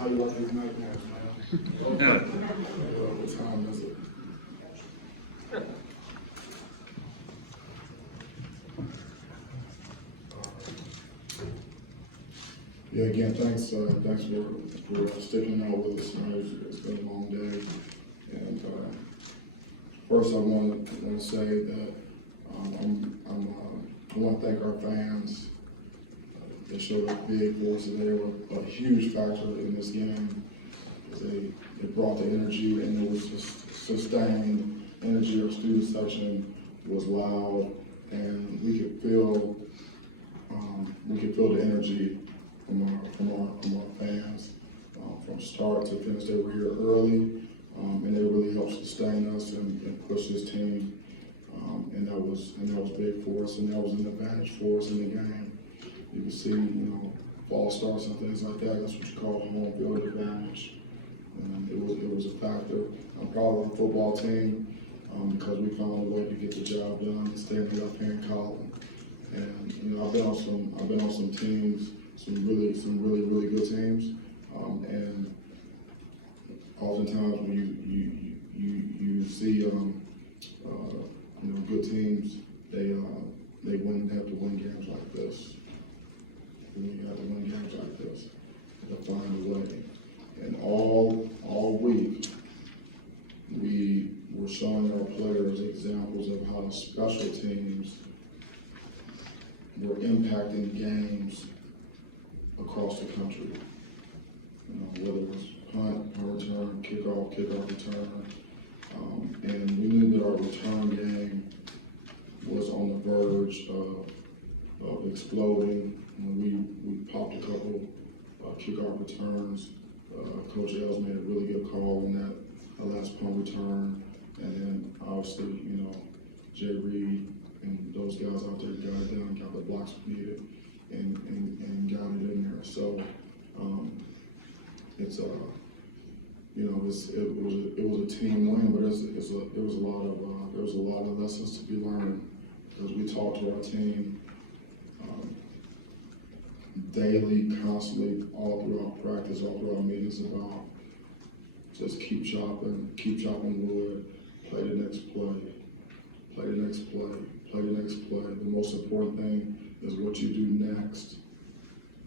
How you like these night games, man? Yeah. What time is it? Yeah, again, thanks for sticking out with us. It's been a long day, and first I want to say that I want to thank our fans. They showed up big for us, and they were a huge factor in this game. They brought the energy, and it was just sustained energy. Our student section was loud, and we could feel the energy from our fans from start to finish. They were here early, and they really helped sustain us and push this team. And that was big for us, and that was an advantage for us in the game. You can see, false starts and things like that. That's what you call home field advantage. It was a factor. I'm proud of the football team because we found a way to get the job done, standing up here in Colin. And I've been on some teams, some really good teams, and oftentimes when you see good teams, they have to win games like this. You have to win games like this. You have to find a way. And all week, we were showing our players examples of how special teams were impacting games across the country. Whether it was punt return, kickoff return. And we knew that our return game was on the verge of exploding. We popped a couple kickoff returns. Coach Els made a really good call on that last punt return. And then obviously, Jay Reed and those guys out there got it done, got the blocks we needed, and got it in there. So it was a team win, but there was a lot of lessons to be learned because we talked to our team daily, constantly, all throughout practice, all throughout meetings about just keep chopping wood, play the next play, play the next play, play the next play. The most important thing is what you do next,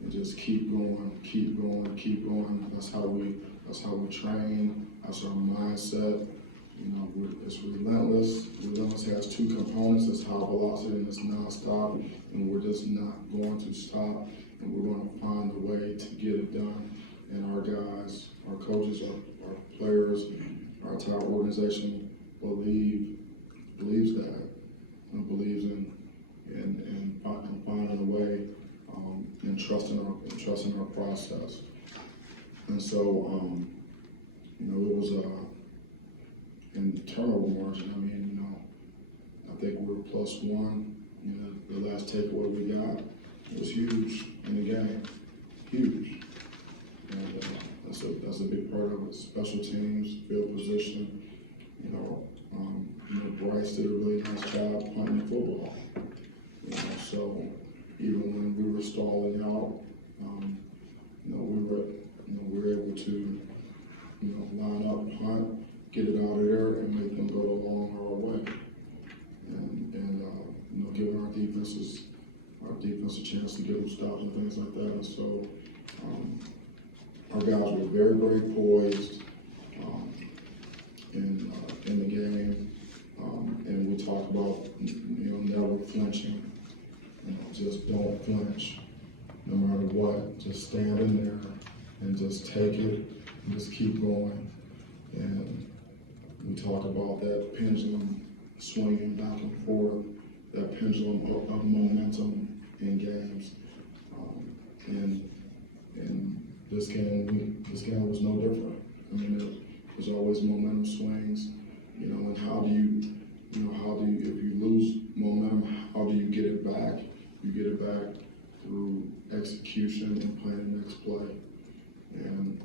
and just keep going, keep going, keep going. That's how we train. That's our mindset. It's relentless. Relentless has two components. It's high velocity and it's nonstop, and we're just not going to stop. And we're going to find a way to get it done. And our guys, our coaches, our players, our entire organization believes that, and believes in finding a way and trusting our process. And so, it was in turnover margin. I think we were +1. The last takeaway we got was huge in the game, huge. And that's a big part of it. Special teams, field position. Bryce did a really nice job punting the football. So even when we were stalling out, we were able to, line up, punt, get it out of there, and make them go along our way. And giving our defense a chance to get them stops and things like that. And so our guys were very, very poised in the game. And we talk about, never flinching. Just don't flinch, no matter what. Just stand in there and just take it and just keep going. And we talk about that pendulum swinging back and forth, that pendulum of momentum in games. And this game was no different. There's always momentum swings, and how do you, if you lose momentum, how do you get it back? You get it back through execution and playing the next play. And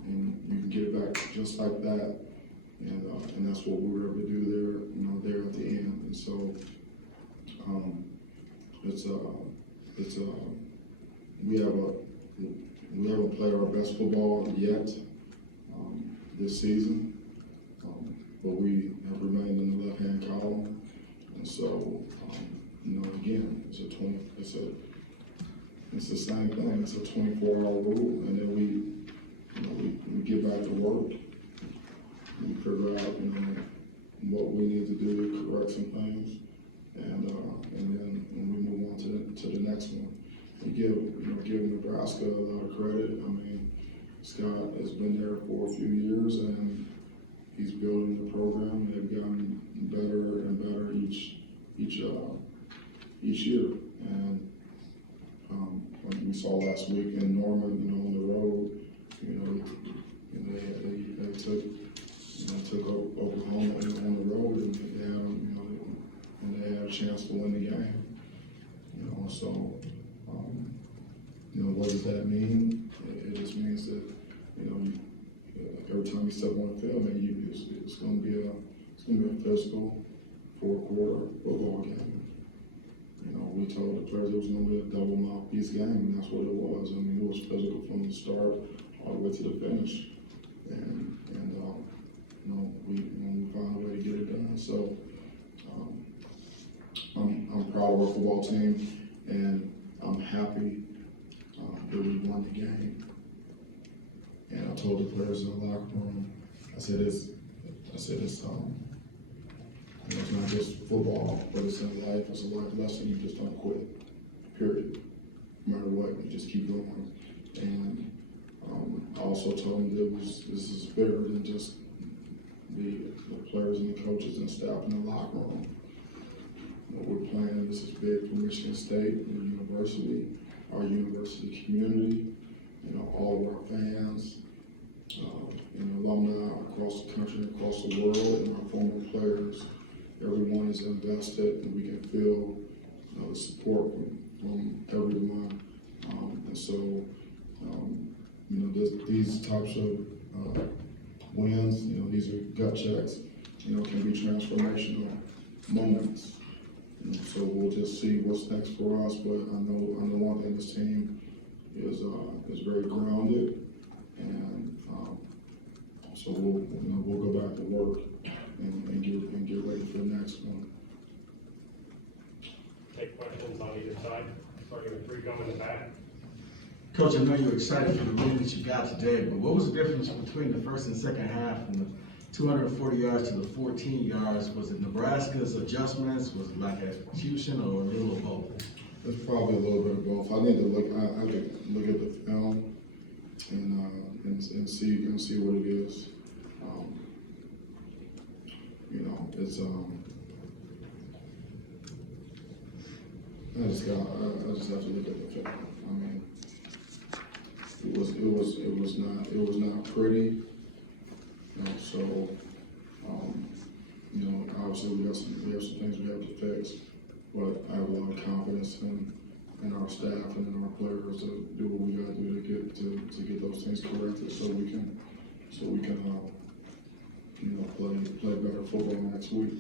you can get it back just like that. And that's what we were able to do there at the end. And so we haven't played our best football yet. this season, but we have remained in the left-hand column, and so, again, it's the same thing. It's a 24-hour rule, and then we get back to work. We figure out, what we need to do to correct some things, and then when we move on to the next one. We give Nebraska a lot of credit. Scott has been there for a few years, and he's building the program. They've gotten better and better each year. And like we saw last week in Norman, on the road, they took Oklahoma on the road, and they had them, and they had a chance to win the game. So what does that mean? It just means that every time you step on the field, it's going to be a physical four-quarter football game. We told the players it was going to be a double mouthpiece game, and that's what it was. It was physical from the start all the way to the finish, and we found a way to get it done. So I'm proud of our football team, and I'm happy that we won the game. And I told the players in the locker room, I said it's not just football, but it's in life. It's a life lesson. You just don't quit, period. No matter what, you just keep going. And I also told them that this is bigger than just the players and the coaches and staff in the locker room. We're playing, this is big for Michigan State, the university, our university community, all of our fans, alumni across the country and across the world, and our former players. Everyone is invested, and we can feel the support from everyone. And so, these types of wins, these are gut checks, can be transformational moments. So we'll just see what's next for us. But I know one thing, this team is very grounded, and so we'll go back to work and get ready for the next one. Take questions on either side. Starting with 3 coming in the back. Coach, I know you're excited for the win that you got today, but what was the difference between the first and second half from the 240 yards to the 14 yards? Was it Nebraska's adjustments? Was it lack of execution, or a little of both? It's probably a little bit of both. I need to look. I could look at the film and see what it is. It's I just have to look at the film. It was not pretty. So obviously we have some things we have to fix, but I have a lot of confidence in our staff and in our players to do what we got to do to get those things corrected, so we can play better football next week.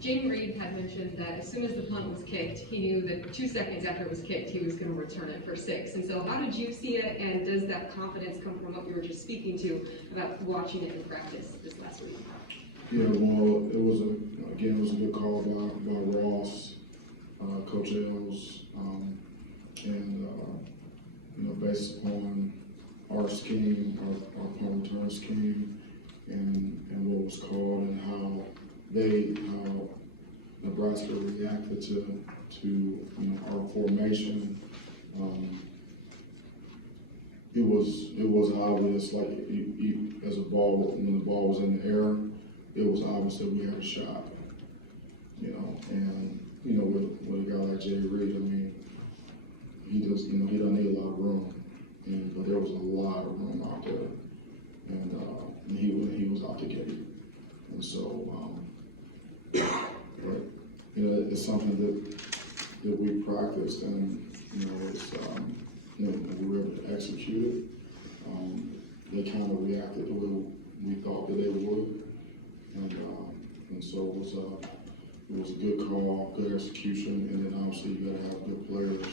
Jaden Reed had mentioned that as soon as the punt was kicked, he knew that 2 seconds after it was kicked, he was going to return it for 6. And so how did you see it, and does that confidence come from what you were just speaking to about watching it in practice this last week? Yeah, well, it was a good call by Ross, Coach Ailes, and based upon our scheme, our punt return scheme, and what was called, and how Nebraska reacted to our formation. It was obvious, like as a ball, when the ball was in the air, it was obvious that we had a shot. And with a guy like Jay Reed, he doesn't need a lot of room, but there was a lot of room out there, and he was out the gate, and so. But it's something that we practiced, and it's we were able to execute it. They kind of reacted the way we thought that they would, and so it was a good call, good execution, and then obviously you got to have good players,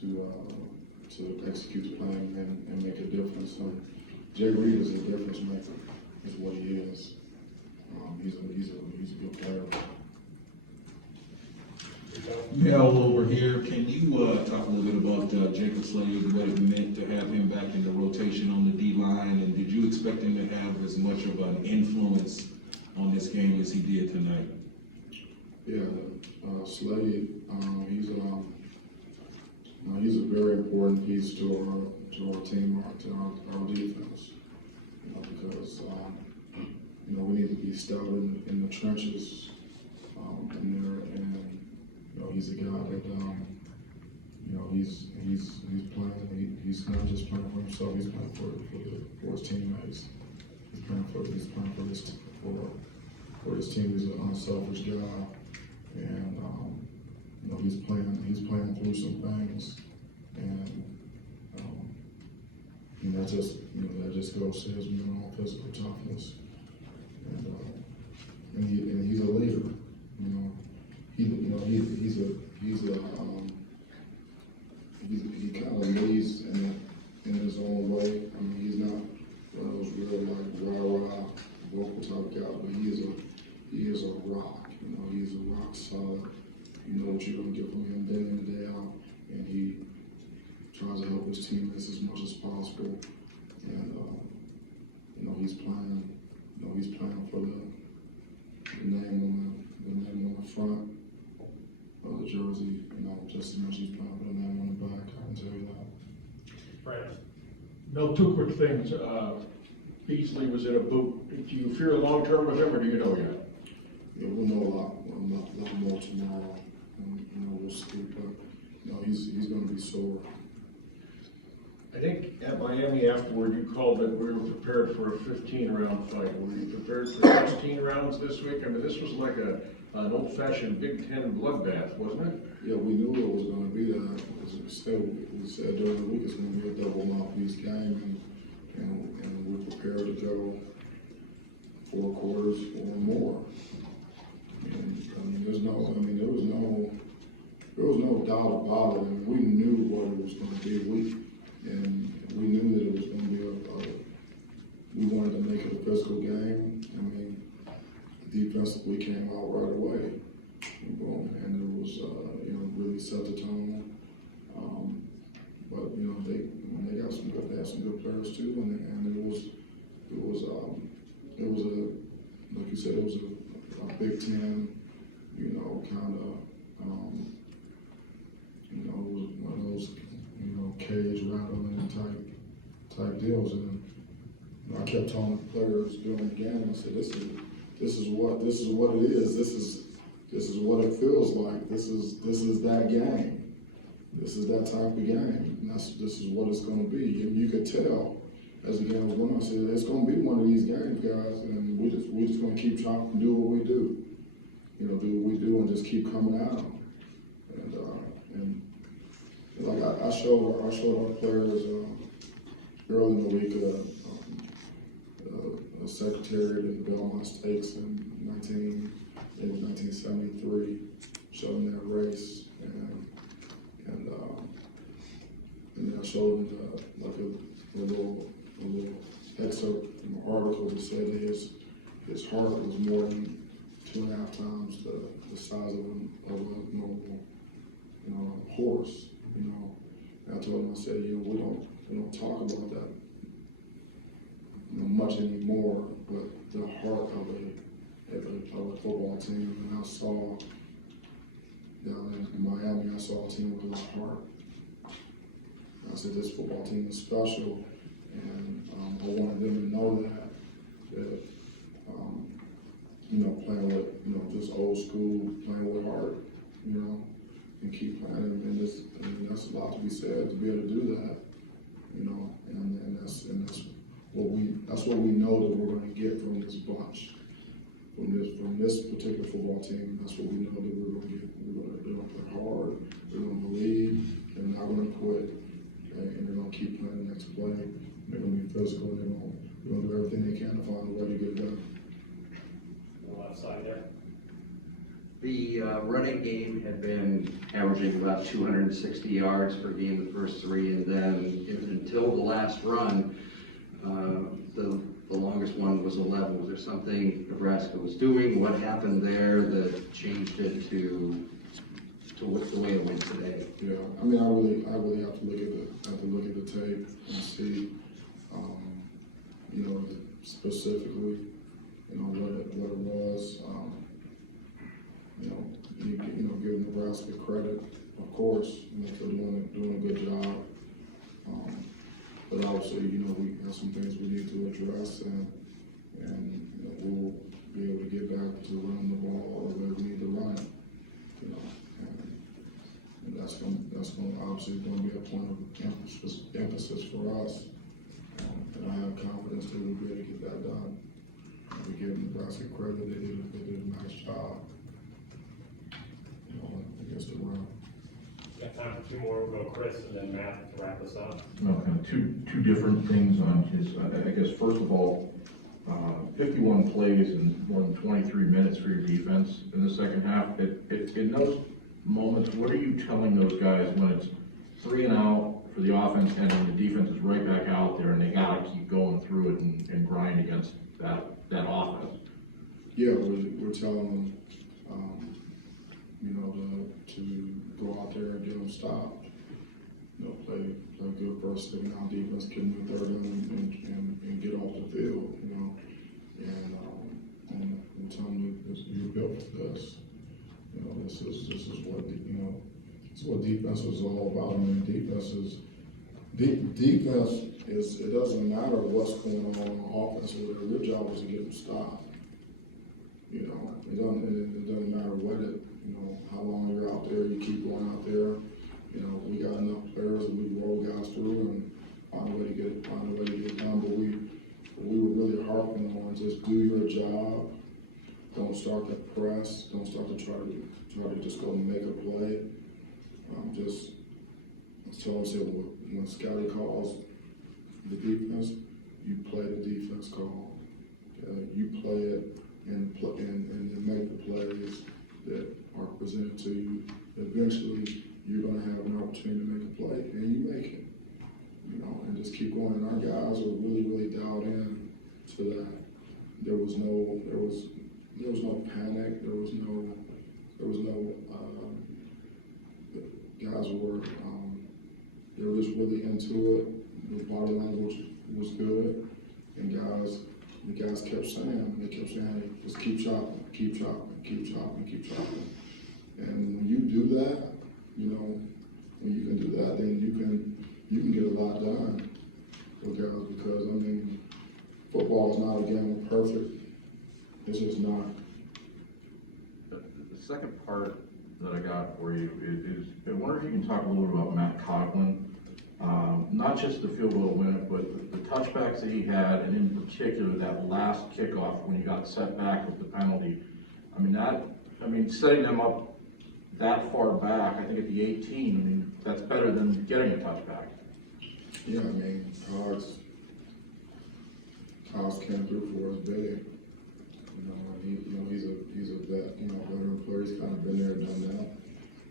to execute the plan and make a difference. So Jay Reed is a difference maker, is what he is. He's a good player. Mel, over here, can you talk a little bit about Jacob Slade, what it meant to have him back in the rotation on the D-line, and did you expect him to have as much of an influence on this game as he did tonight? Yeah, Slade, he's a very important piece to our team, to our defense. Because we need to be stout in the trenches in there, and he's a guy that he's playing. He's not just playing for himself. He's playing for his teammates. He's playing for his team. He's an unselfish guy, and he's playing through some things, and that just goes to his mental and physical toughness, and he's a leader. He kind of leads in his own way. I mean, he's not one of those real rah-rah vocal type guy, but he is a rock. He's a rock solid. You know what you're gonna get from him day in and day out, and he tries to help his teammates as much as possible. And he's playing. He's playing for the name on the front of the jersey. Just as much as he's playing for the name on the back. I can tell you that. France. No, two quick things. Beasley was in a boot. Do you fear long-term with him, or do you know yet? Yeah, we'll know a lot more tomorrow. We'll see. But he's going to be sore. I think at Miami afterward, you called it, we were prepared for a 15-round fight. Were you prepared for 16 rounds this week? I mean, this was like an old-fashioned Big Ten bloodbath, wasn't it? Yeah, we knew it was going to be that. As we said during the week, it's going to be a double mouthpiece game, and we're prepared to go 4 quarters or more. And there was no doubt about it. And we knew what it was going to be. We knew that it was going to be we wanted to make it a physical game. Defensively came out right away. And it was, really set the tone. But they got some good, they had some good players too, and it was like you said, it was a Big Ten, kind of, it was one of those, cage rattling type deals, and I kept telling the players during the game, I said, this is what it is. This is what it feels like. This is that game. This is that type of game. And this is what it's going to be. And you could tell as the game was going on. I said, it's going to be one of these games, guys, and we just going to keep trying to do what we do. Do what we do and just keep coming at them. And like I showed our players early in the week a secretary in the Belmont Stakes in 1973, showed them that race, and then I showed them a little excerpt from an article that said that his heart was more than 2.5 times the size of a normal horse. And I told him, I said, we don't talk about that much anymore, but the heart of a football team. And I saw down in Miami, I saw a team with a lot of heart. I said, this football team is special, and I wanted them to know that playing with, just old school, playing with heart, and keep playing. And that's a lot to be said, to be able to do that, and that's what we know that we're going to get from this bunch, from this particular football team. That's what we know that we're going to get. They're going to play hard. They're going to believe. They're not going to quit, and they're going to keep playing the next play. They're going to be physical. They're going to do everything they can to find a way to get it done. On the left side there. The running game had been averaging about 260 yards per game the first three, and then until the last run, the longest one was 11. Was there something Nebraska was doing? What happened there that changed it to the way it went today? Yeah, I mean, I really have to look at the tape and see, you know, specifically, you know, what it was. You know, give Nebraska credit, of course, you know, for doing a good job. But also, you know, we have some things we need to address, and you know, we'll be able to get back to running the ball the way we need to run it. You know, and that's going obviously going to be a point of emphasis for us. And I have confidence that we'll be able to get that done. We give Nebraska credit; they did a nice job. You know, against the run. Got time for two more, we'll go Chris and then Matt to wrap us up. Okay, two different things on his, I guess, first of all, 51 plays in more than 23 minutes for your defense in the second half. In those moments, what are you telling those guys when it's 3 and out for the offense and then the defense is right back out there and they gotta keep going through it and grind against that offense? Yeah, we're telling them, you know, to go out there and get them stopped. You know, play good first and down defense, get them in third and get off the field. You know, and we're telling them you're built for this. You know, this is what this is what defense is all about. I mean, defense is it doesn't matter what's going on offense or whatever. Your job is to get them stopped. You know, it doesn't matter what you know, how long you're out there, you keep going out there. You know, we got enough players that we roll guys through and find a way to get it done. But we were really harping on just do your job. Don't start to press. Don't start to try to just go and make a play. Just tell them, when Scotty calls the defense, you play the defense call. You play it and make the plays that are presented to you. Eventually, you're going to have an opportunity to make a play, and you make it. You know, and just keep going. And our guys are really dialed in to that. There was no panic. There was no. Guys were they were just really into it. The body language was good, and the guys kept saying, just keep chopping. And when you do that, you know, when you can do that, then you can get a lot done with guys, because I mean, football is not a game of perfect. It's just not. The second part that I got for you is I wonder if you can talk a little bit about Matt Coughlin. Not just the field goal win, but the touchbacks that he had, and in particular that last kickoff when he got set back with the penalty. I mean, setting them up that far back, I think at the 18, I mean, that's better than getting a touchback. Yeah, I mean, Cogs came through for us big. He's a vet, veteran player. He's kind of been there, done that.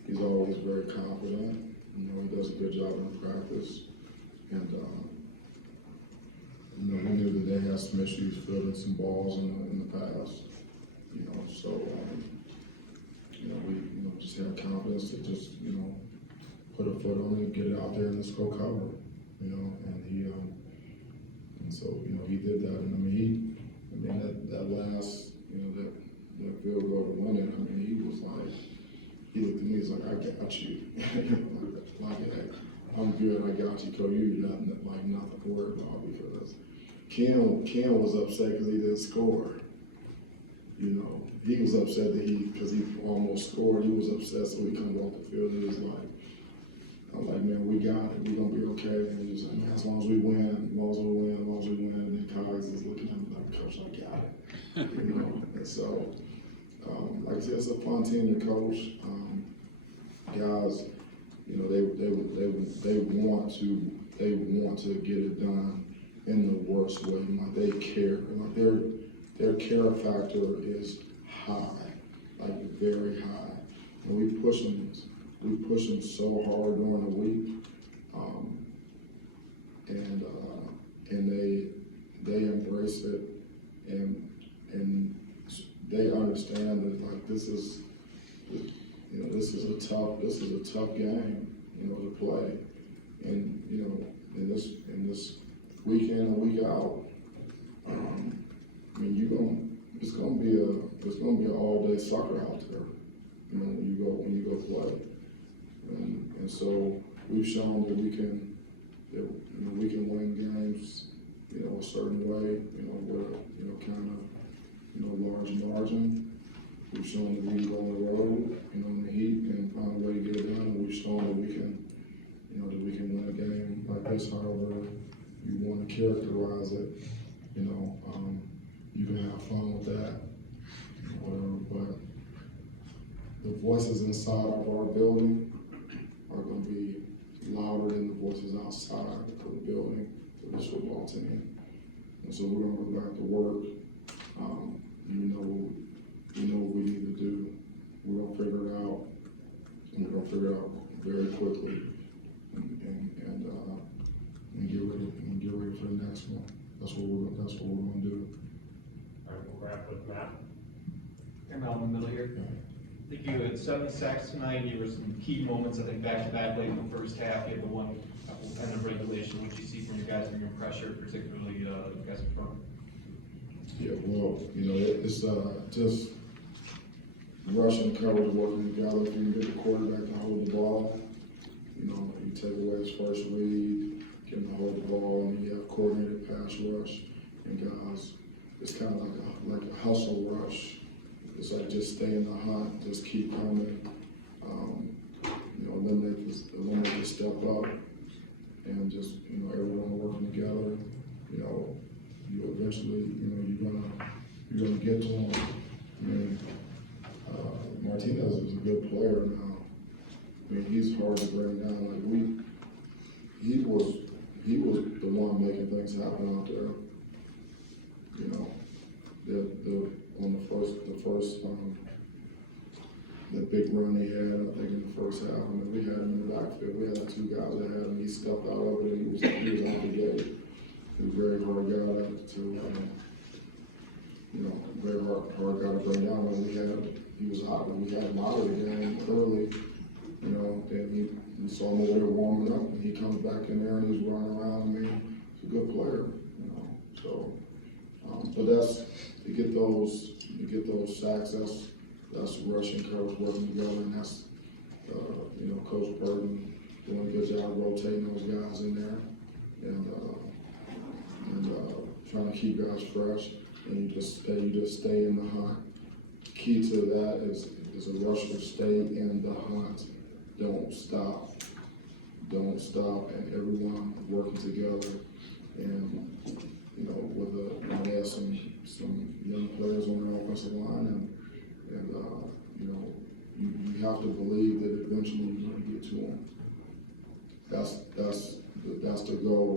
He's always very confident. He does a good job in practice. And, we knew that they had some issues fielding some balls in the past. So, we just had confidence to just, put a foot on it, get it out there and just go cover, and he, and so, he did that. And that last, that field goal to win it, he was like, he looked at me, he's like, I got you. Like, hey, I'm good, I got you, Cole. You're nothing to worry about, because Ken was upset because he didn't score. He was upset because he almost scored. He was upset, so he comes off the field. He was like, I'm like, man, we got it. We're gonna be okay. And he was like, man, as long as we win. And then Cogs is looking at me like, Coach, I got it. And so, like I said, it's a fun team to coach. Guys, they want to get it done in the worst way. Like, they care. Like, their care factor is high. like very high. And we push them so hard during the week. And they embrace it, and they understand that, like, this is a tough game, to play. And, in this week in and week out, I mean, it's gonna be an all-day soccer out there, when you go play. And so we've shown that we can win games, a certain way, with, large margin. We've shown that we can go on the road, in the heat and find a way to get it done. And we've shown that we can win a game like this, however you want to characterize it. You can have fun with that, whatever, but the voices inside of our building are going to be louder than the voices outside of the building for this football team. And so we're going to go back to work. We know what we need to do. We're going to figure it out, and we're going to figure it out very quickly, and get ready for the next one. That's what we're going to do. All right, we'll wrap with Matt. Hey, Mel, in the middle here. I think you had 7 sacks tonight. You were some key moments, I think, back late in the first half. You had the one end of regulation. What you see from your guys bringing pressure, particularly the guys in front? Yeah, well, it's just rushing coverage working together. If you can get the quarterback to hold the ball, you take away his first read, get him to hold the ball, and you have coordinated pass rush. And guys, it's kind of like a hustle rush. It's like just stay in the hunt, just keep coming. Eliminate the step up, and just everyone working together. You eventually you're gonna get to him. I mean, Martinez is a good player now. I mean, he's hard to bring down. Like he was the one making things happen out there. The big run he had, I think, in the first half. I mean, we had him in the backfield. We had 2 guys that had him. He stepped out of it, and he was out the gate. He was a very hard guy very hard guy to bring down. When he was hot, and we had him out of the game early. And we saw him over there warming up, and he comes back in there and he's running around. I mean, he's a good player. So, but you get those sacks. That's rushing coverage working together, and that's Coach Burton doing a good job rotating those guys in there, and trying to keep guys fresh, and you just stay in the hunt. Key to that is a rusher, stay in the hunt. Don't stop, and everyone working together, and when they have some young players on the offensive line, and you have to believe that eventually you're going to get to them. That's the goal.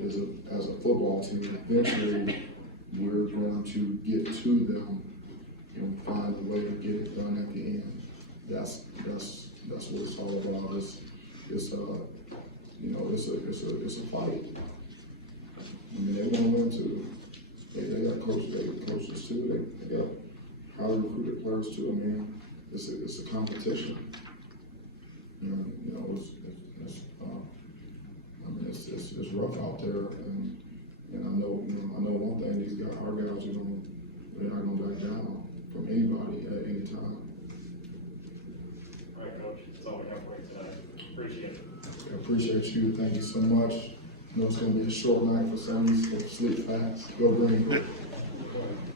As a football team, eventually we're going to get to them and find a way to get it done at the end. That's what it's all about. It's a fight. I mean, they want to win too. They got coaches too. They got highly recruited players too. I mean, it's a competition. It's rough out there, and I know one thing. These guys, our guys, they're not going to back down from anybody at any time. All right, Coach, that's all we have for you tonight. Appreciate it. I appreciate you. Thank you so much. I know it's going to be a short night for some, so sleep fast. Go Green.